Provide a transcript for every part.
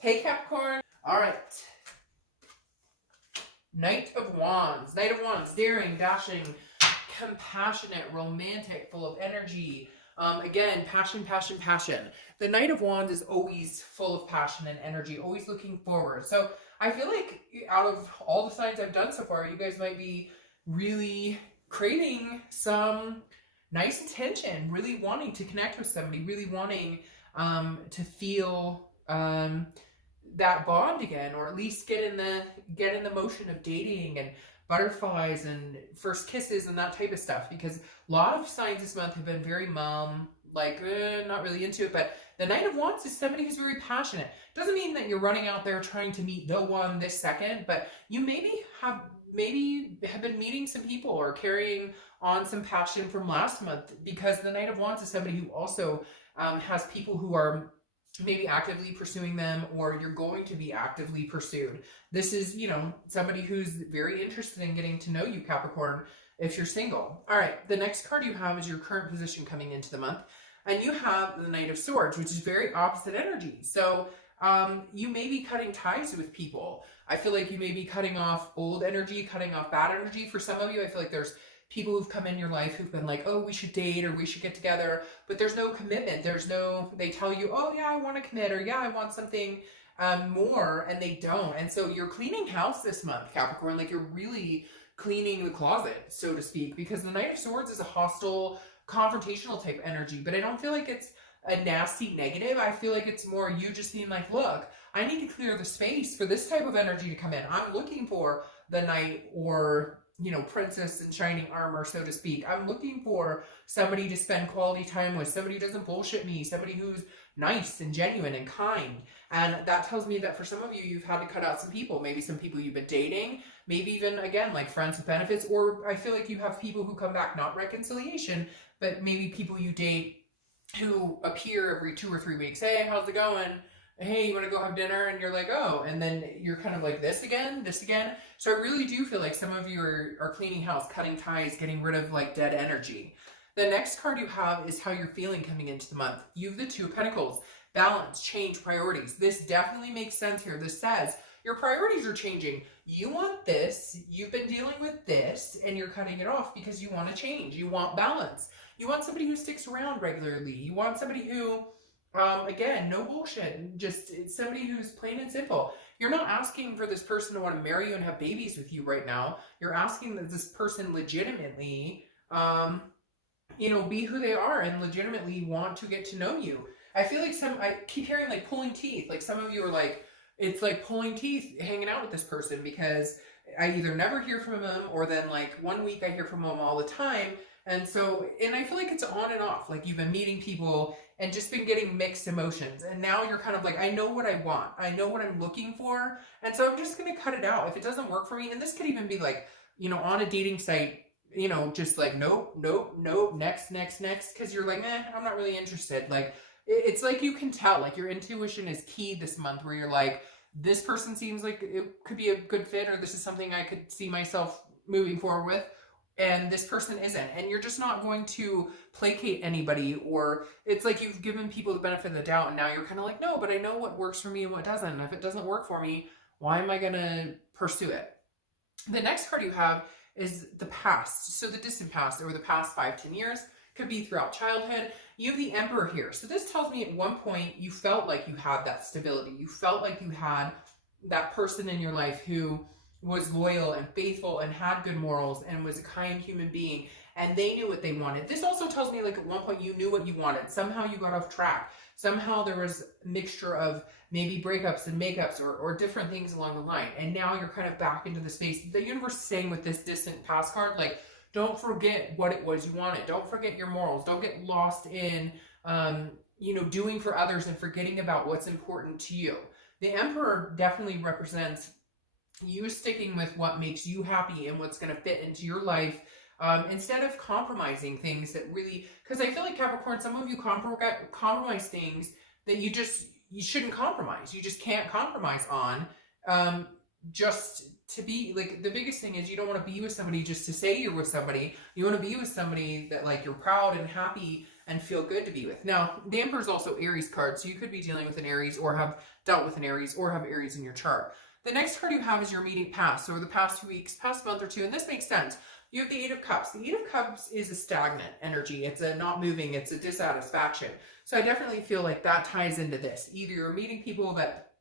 Hey Capricorn. All right. Knight of Wands. Knight of Wands, daring, dashing, compassionate, romantic, full of energy. Again, passion, passion, passion. The Knight of Wands is always full of passion and energy, always looking forward. So I feel like out of all the signs I've done so far, you guys might be really craving some nice attention, really wanting to connect with somebody, really wanting to feel that bond again, or at least get in the motion of dating and butterflies and first kisses and that type of stuff, because a lot of signs this month have been very not really into it. But the Knight of Wands is somebody who's very passionate. Doesn't mean that you're running out there trying to meet the one this second, but you maybe have been meeting some people or carrying on some passion from last month, because the Knight of Wands is somebody who also has people who are maybe actively pursuing them, or you're going to be actively pursued. This is, somebody who's very interested in getting to know you, Capricorn, if you're single. All right, the next card you have is your current position coming into the month, and you have the Knight of Swords, which is very opposite energy. So you may be cutting ties with people. I feel like you may be cutting off old energy, cutting off bad energy. For some of you, I feel like there's people who've come in your life who've been like, oh, we should date or we should get together, but there's no commitment. They tell you, oh yeah, I want to commit, or yeah, I want something more, and they don't. And so you're cleaning house this month, Capricorn. Like, you're really cleaning the closet, so to speak, because the Knight of Swords is a hostile, confrontational type energy, but I don't feel like it's a nasty negative. I feel like it's more you just being like, look, I need to clear the space for this type of energy to come in. I'm looking for the knight, or princess in shining armor, so to speak. I'm looking for somebody to spend quality time with, somebody who doesn't bullshit me, somebody who's nice and genuine and kind. And that tells me that for some of you, you've had to cut out some people, maybe some people you've been dating, maybe even, again, like friends with benefits, or I feel like you have people who come back, not reconciliation, but maybe people you date who appear every 2 or 3 weeks. Hey, how's it going? Hey, you want to go have dinner? And you're like, oh, and then you're kind of like, this again. So I really do feel like some of you are cleaning house, cutting ties, getting rid of like dead energy. The next card you have is how you're feeling coming into the month. You have the Two of Pentacles, balance, change, priorities. This definitely makes sense here. This says your priorities are changing. You want this, you've been dealing with this, and you're cutting it off because you want to change. You want balance. You want somebody who sticks around regularly. You want somebody who, again, no bullshit, just somebody who's plain and simple. You're not asking for this person to want to marry you and have babies with you right now. You're asking that this person legitimately, be who they are and legitimately want to get to know you. I feel like I keep hearing like pulling teeth. Like some of you are like, it's like pulling teeth hanging out with this person, because I either never hear from them, or then like 1 week I hear from them all the time. And I feel like it's on and off. Like, you've been meeting people and just been getting mixed emotions. And now you're kind of like, I know what I want. I know what I'm looking for. And so I'm just going to cut it out. If it doesn't work for me, and this could even be like, on a dating site, just like, nope, next. Because you're like, I'm not really interested. Like, it's like you can tell, like your intuition is key this month, where you're like, this person seems like it could be a good fit, or this is something I could see myself moving forward with. And this person isn't, and you're just not going to placate anybody, or it's like you've given people the benefit of the doubt, and now you're kind of like, no, but I know what works for me and what doesn't, and if it doesn't work for me, why am I gonna pursue it? The next card you have is the past, so the distant past, or the past 5-10 years, could be throughout childhood. You have the Emperor here, so this tells me at one point you felt like you had that stability, you felt like you had that person in your life who was loyal and faithful and had good morals and was a kind human being, and they knew what they wanted. This also tells me like at one point you knew what you wanted. Somehow you got off track. Somehow there was a mixture of maybe breakups and makeups, or different things along the line. And now you're kind of back into the space. The universe is saying with this distant past card, like, don't forget what it was you wanted. Don't forget your morals. Don't get lost in, doing for others and forgetting about what's important to you. The Emperor definitely represents you sticking with what makes you happy and what's going to fit into your life, instead of compromising things that really, because I feel like Capricorn, some of you compromise things that you shouldn't compromise. You just can't compromise on, just to be like, the biggest thing is you don't want to be with somebody just to say you're with somebody. You want to be with somebody that like you're proud and happy and feel good to be with. Now, the Emperor is also Aries card, so you could be dealing with an Aries or have dealt with an Aries or have Aries in your chart. The next card you have is your immediate past, so over the past 2 weeks, past month or two, and this makes sense. You have the Eight of Cups. The Eight of Cups is a stagnant energy. It's a not moving. It's a dissatisfaction. So I definitely feel like that ties into this. Either you're meeting people that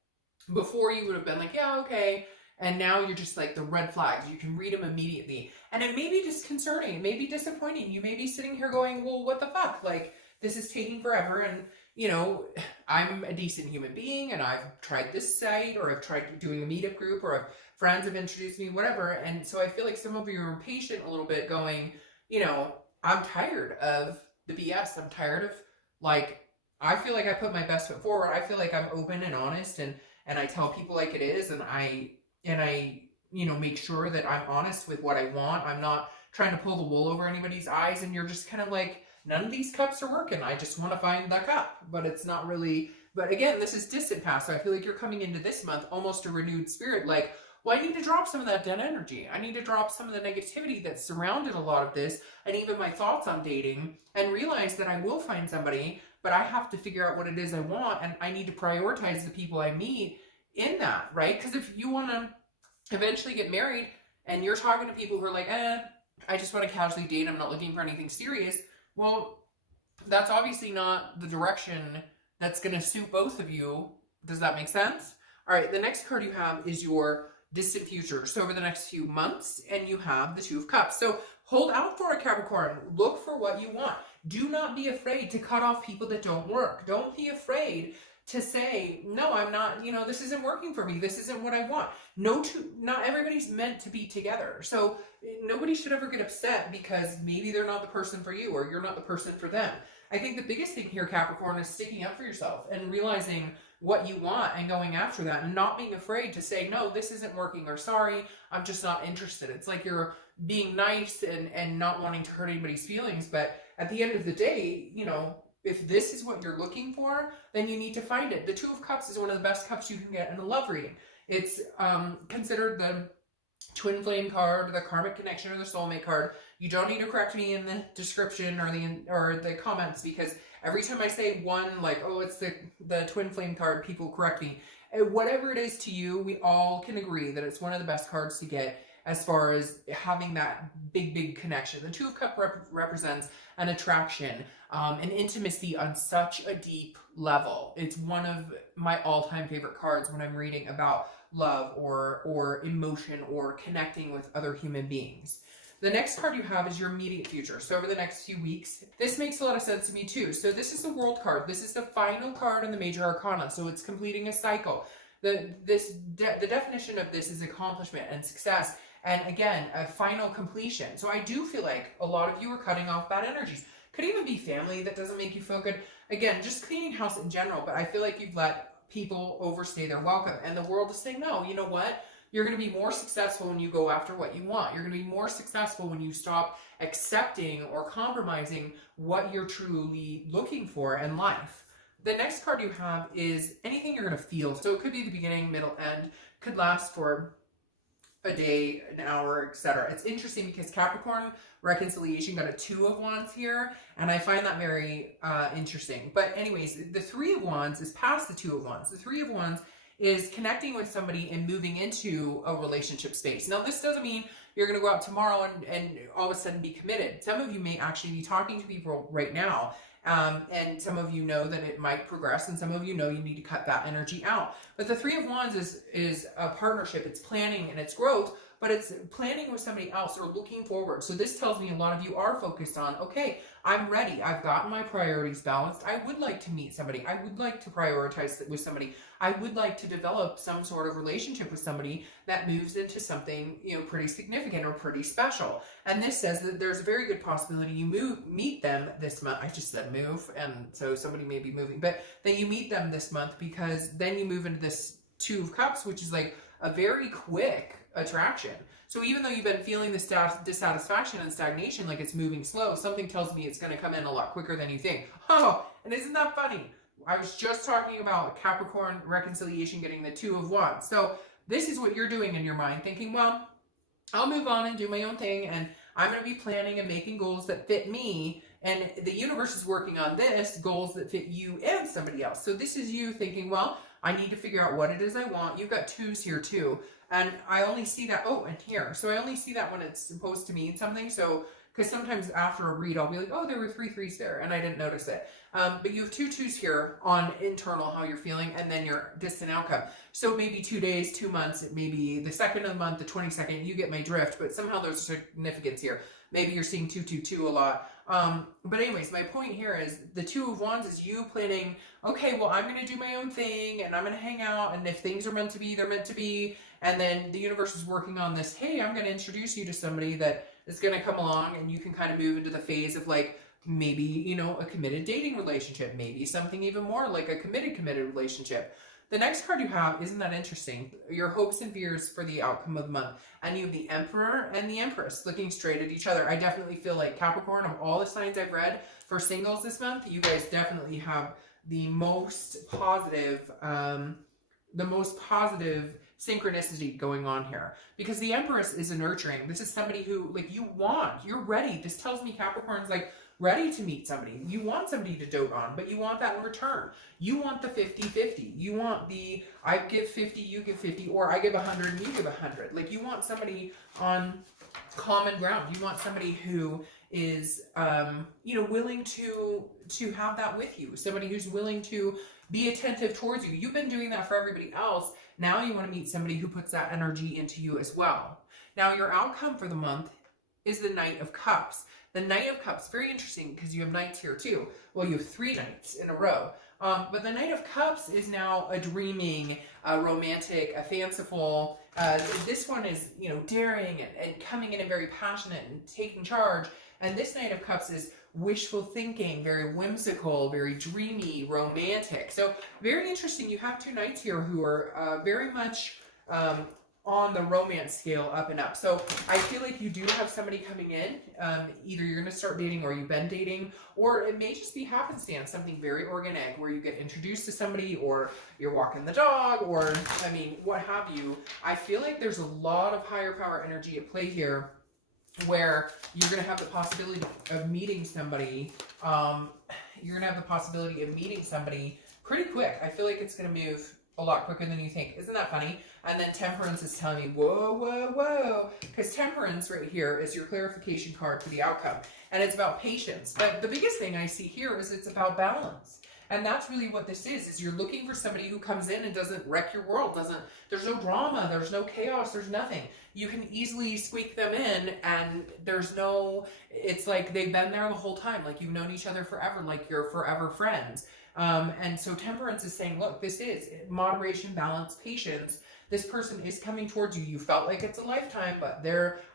before you would have been like, yeah, okay, and now you're just like the red flags. You can read them immediately. And it may be disconcerting. It may be disappointing. You may be sitting here going, well, what the fuck? Like, this is taking forever. And, you know, I'm a decent human being and I've tried this site or I've tried doing a meetup group or friends have introduced me, whatever. And so I feel like some of you are impatient a little bit going, you know, I'm tired of the BS. I'm tired of, like, I feel like I put my best foot forward. I feel like I'm open and honest and I tell people like it is, and I you know, make sure that I'm honest with what I want. I'm not trying to pull the wool over anybody's eyes, and you're just kind of like, none of these cups are working. I just want to find that cup, but it's not really. But again, this is distant past, so I feel like you're coming into this month almost a renewed spirit, like, well, I need to drop some of that dead energy. I need to drop some of the negativity that's surrounded a lot of this, and even my thoughts on dating, and realize that I will find somebody, but I have to figure out what it is I want, and I need to prioritize the people I meet in that, right? Because if you want to eventually get married and you're talking to people who are like, I just want to casually date, I'm not looking for anything serious, well, that's obviously not the direction that's going to suit both of you. Does that make sense? All right, the next card you have is your distant future. So over the next few months, and you have the Two of Cups. So hold out for a Capricorn. Look for what you want. Do not be afraid to cut off people that don't work. Don't be afraid to say, no, I'm not, you know, this isn't working for me. This isn't what I want. Not everybody's meant to be together. So nobody should ever get upset because maybe they're not the person for you or you're not the person for them. I think the biggest thing here, Capricorn, is sticking up for yourself and realizing what you want and going after that and not being afraid to say, no, this isn't working, or sorry, I'm just not interested. It's like you're being nice and not wanting to hurt anybody's feelings. But at the end of the day, you know, if this is what you're looking for, then you need to find it. The Two of Cups is one of the best cups you can get in a love reading. It's considered the twin flame card, the karmic connection, or the soulmate card. You don't need to correct me in the description or the comments, because every time I say one, like, oh, it's the twin flame card, people correct me. Whatever it is to you, we all can agree that it's one of the best cards to get as far as having that big connection. The Two of Cups represents an attraction, an intimacy on such a deep level. It's one of my all-time favorite cards when I'm reading about love or emotion or connecting with other human beings. The next card you have is your immediate future. So over the next few weeks, this makes a lot of sense to me too. So this is the World card. This is the final card in the Major Arcana. So it's completing a cycle. The definition of this is accomplishment and success. And again, a final completion. So I do feel like a lot of you are cutting off bad energies. Could even be family that doesn't make you feel good. Again, just cleaning house in general. But I feel like you've let people overstay their welcome. And the world is saying, no, you know what? You're going to be more successful when you go after what you want. You're going to be more successful when you stop accepting or compromising what you're truly looking for in life. The next card you have is anything you're going to feel. So it could be the beginning, middle, end. Could last for a day, an hour, etc. It's interesting because Capricorn reconciliation got a Two of Wands here, and I find that very interesting. But anyways, the Three of Wands is past the Two of Wands. The Three of Wands is connecting with somebody and moving into a relationship space. Now, this doesn't mean you're going to go out tomorrow and all of a sudden be committed. Some of you may actually be talking to people right now, and some of you know that it might progress, and some of you know you need to cut that energy out. But the Three of Wands is a partnership. It's planning and it's growth, but it's planning with somebody else or looking forward. So this tells me a lot of you are focused on, okay, I'm ready. I've got my priorities balanced. I would like to meet somebody. I would like to prioritize with somebody. I would like to develop some sort of relationship with somebody that moves into something, you know, pretty significant or pretty special. And this says that there's a very good possibility you meet them this month. I just said move, and so somebody may be moving, but then you meet them this month, because then you move into this Two of Cups, which is like a very quick attraction. So even though you've been feeling this dissatisfaction and stagnation, like it's moving slow, something tells me it's going to come in a lot quicker than you think. Oh, and isn't that funny? I was just talking about Capricorn reconciliation getting the Two of Wands. So this is what you're doing in your mind, thinking, well, I'll move on and do my own thing, and I'm going to be planning and making goals that fit me And the universe is working on this, goals that fit you and somebody else. So this is you thinking, well, I need to figure out what it is I want. You've got 2s here too. And I only see that, oh, and here. So I only see that when it's supposed to mean something. So, because sometimes after a read, I'll be like, oh, there were 3 3s there, and I didn't notice it. But you have 2 2s here on internal, how you're feeling, and then your distant outcome. So maybe 2 days, 2 months, it may be the 2nd of the month, the 22nd, you get my drift, but somehow there's significance here. Maybe you're seeing 2 2 2 a lot. But anyways, my point here is the 2 of Wands is you planning, okay, well, I'm going to do my own thing, and I'm going to hang out, and if things are meant to be, they're meant to be. And then the universe is working on this, hey, I'm going to introduce you to somebody that is going to come along, and you can kind of move into the phase of like, maybe, you know, a committed dating relationship, maybe something even more like a committed relationship. The next card you have, isn't that interesting? Your hopes and fears for the outcome of the month. And you have the Emperor and the Empress looking straight at each other. I definitely feel like Capricorn, of all the signs I've read for singles this month, you guys definitely have the most positive synchronicity going on here. Because the Empress is a nurturing. This is somebody who, like, you want, you're ready. This tells me Capricorn's like, ready to meet somebody. You want somebody to dote on, but you want that in return. You want the 50-50. You want the, I give 50, you give 50, or I give 100 and you give 100. Like, you want somebody on common ground. You want somebody who is, you know, willing to have that with you. Somebody who's willing to be attentive towards you. You've been doing that for everybody else. Now you want to meet somebody who puts that energy into you as well. Now your outcome for the month is the Knight of Cups. The Knight of Cups, very interesting because you have knights here too. Well, you have 3 knights in a row. But the Knight of Cups is now a dreaming, a romantic, a fanciful. This one is, you know, daring and coming in and very passionate and taking charge. And this Knight of Cups is wishful thinking, very whimsical, very dreamy, romantic. So very interesting. You have 2 knights here who are very much on the romance scale up and up. So I feel like you do have somebody coming in. Either you're going to start dating or you've been dating, or it may just be happenstance, something very organic where you get introduced to somebody, or you're walking the dog, or I mean, what have you. I feel like there's a lot of higher power energy at play here where you're going to have the possibility of meeting somebody. You're going to have the possibility of meeting somebody pretty quick. I feel like it's going to move a lot quicker than you think. Isn't that funny? And then Temperance is telling me, whoa, whoa, whoa. Because Temperance right here is your clarification card for the outcome. And it's about patience. But the biggest thing I see here is it's about balance. And that's really what this is you're looking for somebody who comes in and doesn't wreck your world, there's no drama, there's no chaos, there's nothing. You can easily squeak them in, and it's like they've been there the whole time, like you've known each other forever, like you're forever friends. And so Temperance is saying, look, this is moderation, balance, patience. This person is coming towards you. You felt like it's a lifetime, but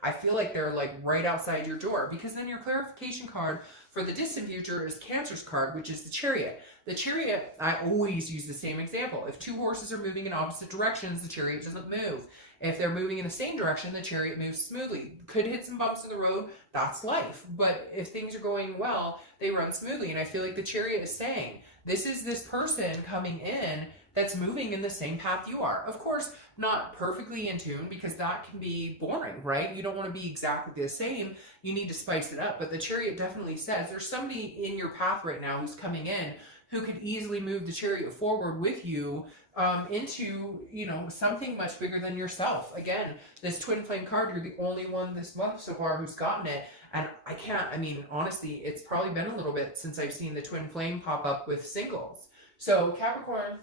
I feel like they're like right outside your door. Because then your clarification card for the distant future is Cancer's card, which is the Chariot. The Chariot, I always use the same example. If 2 horses are moving in opposite directions, the Chariot doesn't move. If they're moving in the same direction, the Chariot moves smoothly. Could hit some bumps in the road, that's life. But if things are going well, they run smoothly. And I feel like the Chariot is saying, this is this person coming in that's moving in the same path you are. Of course, not perfectly in tune, because that can be boring, right? You don't want to be exactly the same. You need to spice it up. But the Chariot definitely says there's somebody in your path right now who's coming in who could easily move the Chariot forward with you into, you know, something much bigger than yourself. Again, this Twin Flame card, you're the only one this month so far who's gotten it. And I mean, honestly, it's probably been a little bit since I've seen the Twin Flame pop up with singles. So Capricorn,